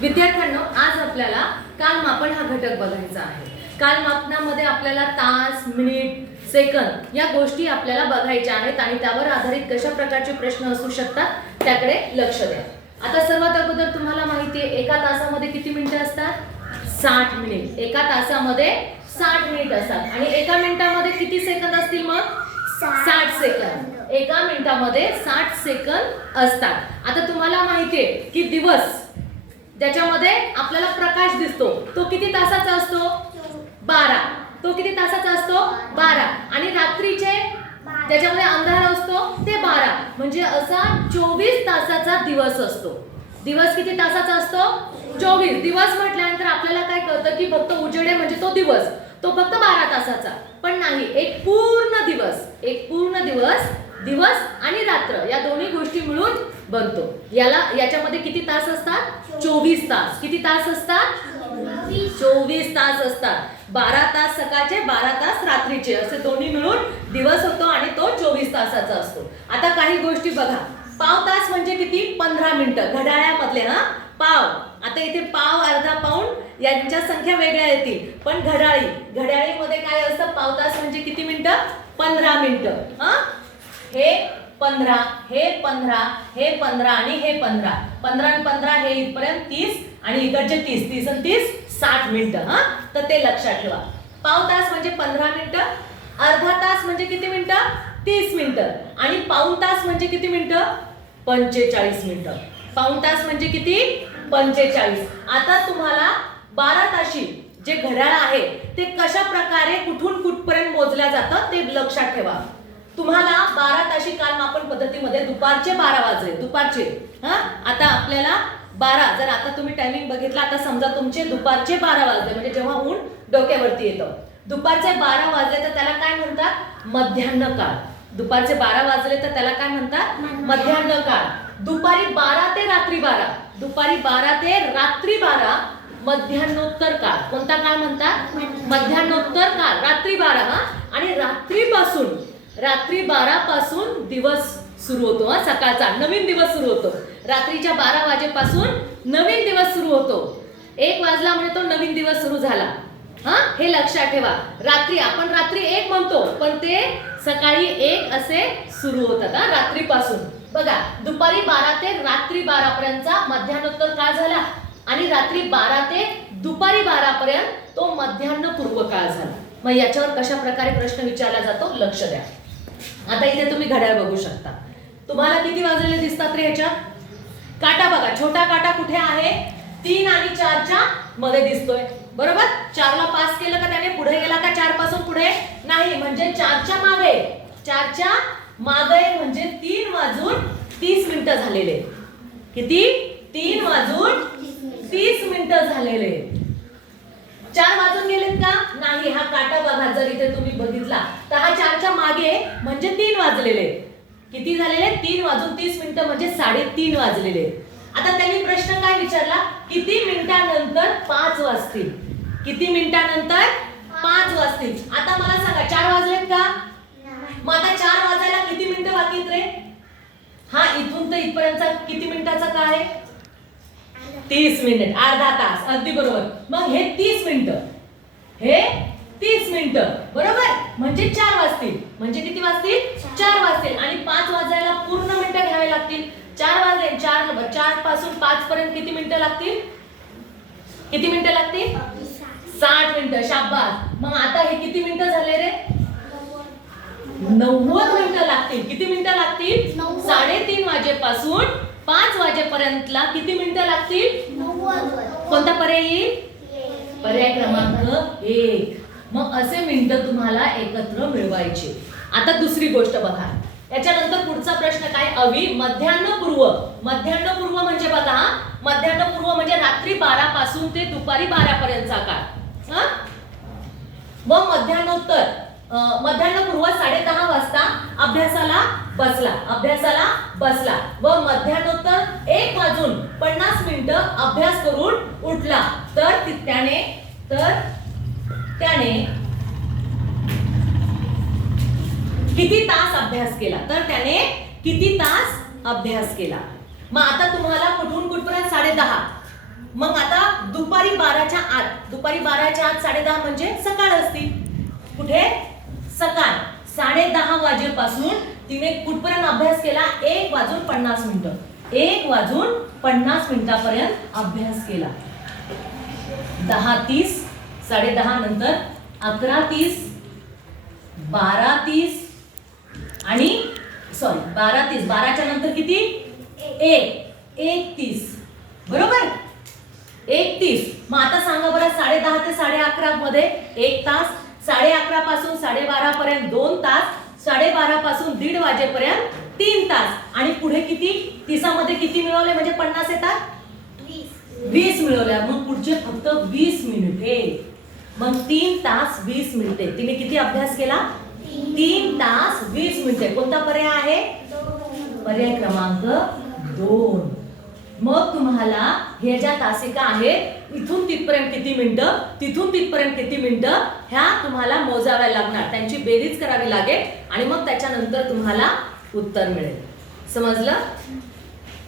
विद्यार्थ्यांनो, आज आपल्याला कालमापन हा घटक बघायचा आहे. कालमापनामध्ये आपल्याला तास, मिनिट, सेकंद या गोष्टी आपल्याला बघायच्या आहेत आणि त्यावर आधारित कशा प्रकारचे प्रश्न असू शकतात त्याकडे लक्ष द्या. आता सर्वात अगोदर तुम्हाला माहिती आहे एका तासामध्ये किती मिनिटं असतात? 60 मिनिट. एका तासामध्ये 60 मिनिट असतात आणि एका मिनिटामध्ये किती सेकंद असतील? मग 60 सेकंद. एका मिनिटामध्ये 60 सेकंद असतात. आता तुम्हाला माहिती आहे की दिवस ज्याच्यामध्ये आपल्याला प्रकाश दिसतो तो किती तासाचा असतो? 12. तो किती तासाचा असतो? 12. आणि रात्रीचे ज्याच्यामध्ये अंधार असतो ते 12. म्हणजे असा 24 तासाचा दिवस असतो. दिवस किती तासाचा असतो? 24. दिवस म्हटल्यानंतर आपल्याला काय कळतं की फक्त उजेड म्हणजे तो दिवस, तो फक्त 12 तासाचा. पण नाही, एक पूर्ण दिवस, दिवस आणि रात्र या दोन्ही गोष्टी मिळून बनतो. याच्यामध्ये किती तास असतात? 24 तास. किती तास असतात? 24 तास असतात. 12 तास सकाळचे, 12 तास रात्रीचे असे दोन्ही मिळून दिवस होतो आणि तो 24 तासाचा असतो. आता काही गोष्टी बघा. पाव तास म्हणजे किती? 15 मिनिटं. घड्याळामधले पाव. आता इथे पाव, अर्धा पाऊंड यांच्या संख्या वेगळ्या येतील, पण घड्याळीमध्ये काय असतं? पाव तास म्हणजे किती मिनिटं? 15 मिनिटं. हे 15, हे 15, हे 15 आणि हे 15. 15 आणि 15 हे इथपर्यंत 30 आणि इकडचे 30. 30 आणि 30 60 मिनिटं. तर ते लक्षात ठेवा. पाव तास म्हणजे 15 मिनिटं. अर्धा तास म्हणजे किती मिनिटं? 30 मिनिटं. आणि पाऊण तास म्हणजे किती मिनिटं? 45 मिनिटं. पाऊण तास म्हणजे किती? 45. आता तुम्हाला 12 ताशी जे घड्याळ आहे ते कशा प्रकारे कुठून कुठपर्यंत मोजल्या जातं ते लक्षात ठेवा. तुम्हाला 12 ताशी कालमापन पद्धतीमध्ये दुपारचे 12 वाजले. दुपारचे आता आपल्याला 12, जर आता तुम्ही टायमिंग बघितला, आता समजा तुमचे दुपारचे 12 वाजले म्हणजे जेव्हा ऊन डोक्यावरती येतं. दुपारचे 12 वाजले तर त्याला काय म्हणतात? मध्यान्ह काळ. दुपारचे 12 वाजले तर त्याला काय म्हणतात? मध्यान्ह काळ. दुपारी 12 ते रात्री 12. दुपारी 12 ते रात्री 12 मध्यान्होत्तर काळ. कोणता काळ म्हणतात? मध्यान्होत्तर काळ. रात्री 12. आणि रात्री 12 पासून दिवस सुरू होतो. सकाळचा नवीन दिवस सुरू होतो. रात्रीच्या 12 वाजेपासून नवीन दिवस सुरू होतो. 1 वाजला म्हणजे तो नवीन दिवस सुरू झाला. हे लक्षात ठेवा. आपण रात्री 1 म्हणतो पण ते सकाळी 1 असे सुरू होतात. रात्रीपासून बघा, दुपारी 12 ते रात्री 12 पर्यंतचा मध्यान्होत्तर काळ झाला आणि रात्री 12 ते दुपारी 12 पर्यंत तो मध्यान्ह पूर्व काळ झाला. मग याच्यावर कशा प्रकारे प्रश्न विचारला जातो लक्ष द्या. आता इथे तुम्ही घड्याळ बघू शकता. तुम्हाला किती वाजलेले दिसतात रे ह्याच्यात? काटा बघा, छोटा काटा कुठे आहे? 3 आणि 4च्या मध्ये दिसतोय. बरोबर? 4ला पास केलं का त्याने पुढे गेला का? 4 पासून पुढे नाही, म्हणजे 4च्या मागे म्हणजे 3 वाजून 30 मिनिटं झालेले. किती? 3 वाजून 30 मिनिटं झालेले. 4 वाजून गेलेत का? नाही. हा काटा बघा, जर इथे तुम्ही बघितला तर हा 4च्या मागे म्हणजे 3 वाजलेले. किती झालेले? 3 वाजून 30 मिनिटं म्हणजे 3:30 वाजलेले. आता त्यांनी प्रश्न काय विचारला? किती मिनिटानंतर 5 वाजतील? किती मिनिटानंतर 5 वाजतील? आता मला सांगा, 4 वाजलेत का? मग आता 4 वाजायला किती मिनिटं बाकी आहेत रे? इथून तर इथपर्यंतचा किती मिनिटाचा काळ आहे? 30 मिनिट. अर्धा तास. अगदी बरोबर. मग हे 30 मिनिटं, हे 30 मिनिटं. बरोबर? म्हणजे 4 वाजतील. म्हणजे किती वाजतील? 4 वाजतील. आणि 5 वाजायला पूर्ण मिनिटं घ्यावे लागतील. 4 वाजले. 4 पासून 5 पर्यंत किती मिनिटं लागतील? किती मिनिटं लागतील? 60 मिनिटं. शाबास. मग आता हे किती मिनिटं झाले रे? 90 मिनिटं लागतील. किती मिनिटं लागतील? 3:30 वाजेपासून 5 वाजेपर्यंतला किती मिनिटं लागतील? 90. कोणता पर्याय येईल? पर्याय क्रमांक 1. मग असे मिनिटं तुम्हाला एकत्र मिळवायचे. आता दुसरी गोष्ट बघा. याच्यानंतर पुढचा प्रश्न काय? मध्यान्ह पूर्व म्हणजे बघा, मध्यान्ह पूर्व म्हणजे रात्री 12 पासून ते दुपारी 12 पर्यंतचा काळ. व मध्यान्ह पूर्व 10:30 वाजता अभ्यासाला बसला व मध्यान्होत्तर 1 वाजून 50 मिनिटं अभ्यास करून उठला तर त्याने किती तास अभ्यास केला? तर त्याने किती तास अभ्यास केला? मग आता तुम्हाला कुठून कुठपर्यंत 10:30 मग आता दुपारी 12च्या आत 10:30 म्हणजे सकाळ असती. कुठे? सकाळ. 10:30 वाजेपासून तिने कुठपर्यंत अभ्यास केला? 1:50 1:50 अभ्यास केला. 10:30, 10:30 नंतर 11:30, 12:30 आणि 12:30च्या नंतर किती? 1:30. बरोबर? 1:30. मग आता सांगा बरं, 10:30 ते 11:30 मध्ये 1 तास, 11:30 पासून 12:30 पर्यंत 2 तास, 12:30 पासून 1:30 वाजेपर्यंत 3 तास आणि पुढे किती? 30 मध्ये किती मिळवले म्हणजे 50 येतात? 20 मिळवल्या. मग पुढचे फक्त 20 मिनिटे. मग 3 तास 20 मिनिटे. तिने किती अभ्यास केला? 3 तास 20 मिनिटे. कोणता पर्याय आहे? पर्याय क्रमांक 2. मग तुम्हाला हे ज्या तासिका आहेत, इथून तिथपर्यंत किती मिनिटं, तिथून तिथपर्यंत किती मिनिटं, ह्या तुम्हाला मोजाव्या लागणार. त्यांची बेरीज करावी लागेल आणि मग त्याच्यानंतर तुम्हाला उत्तर मिळेल. समजलं?